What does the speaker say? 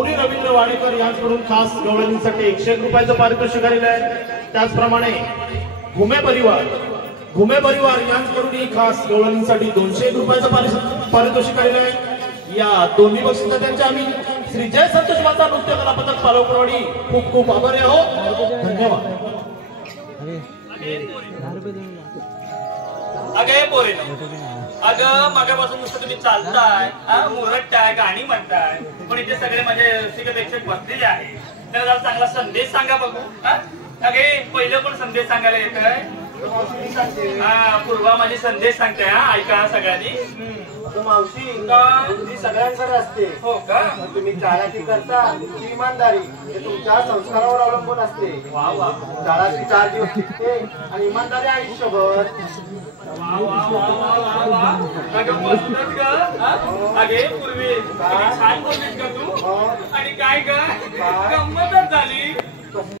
गौरी रवींद्र वाडेकर यांच्याकडून खास गवळणीसाठी 101 रुपयाचं पारितोषिक आलेलं आहे। त्याचप्रमाणे घुमे परिवार यांच्याकडून खास गवळणीसाठी 201 रुपयाचं पारितोषिक आलेलं आहे। या दोन्ही बक्षिसांचे आम्ही श्री जय संतोष माता नृत्य कला पथक पालवकरवाडी खूप खूप आभारी आहोत। धन्यवाद। अगे पोरीनो, अगं मागापासून नुसतं तुम्ही चालताय, मुरडताय, गाणी म्हणताय, पण इथे सगळे माझे रसिक प्रेक्षक बसलेले आहे। त्याला जरा चांगला संदेश सांगा बघू। अगे पहिलं पण संदेश सांगायला येतोय। पूर्वा माझी संदेश सांगते, ऐका सगळ्यांनी। मावशी बुद्धी सगळ्यांकडे असते, हो का? तुम्ही चालाकी करता, तुमची इमानदारी हे तुमच्या संस्कारावर अवलंबून असते। वा वा, चालाकी 4 दिवस टिकते आणि इमानदारी आयुष्यभर। अगे पूर्वी छान बोललीस का तू? आणि काय ग गंमतच झाली।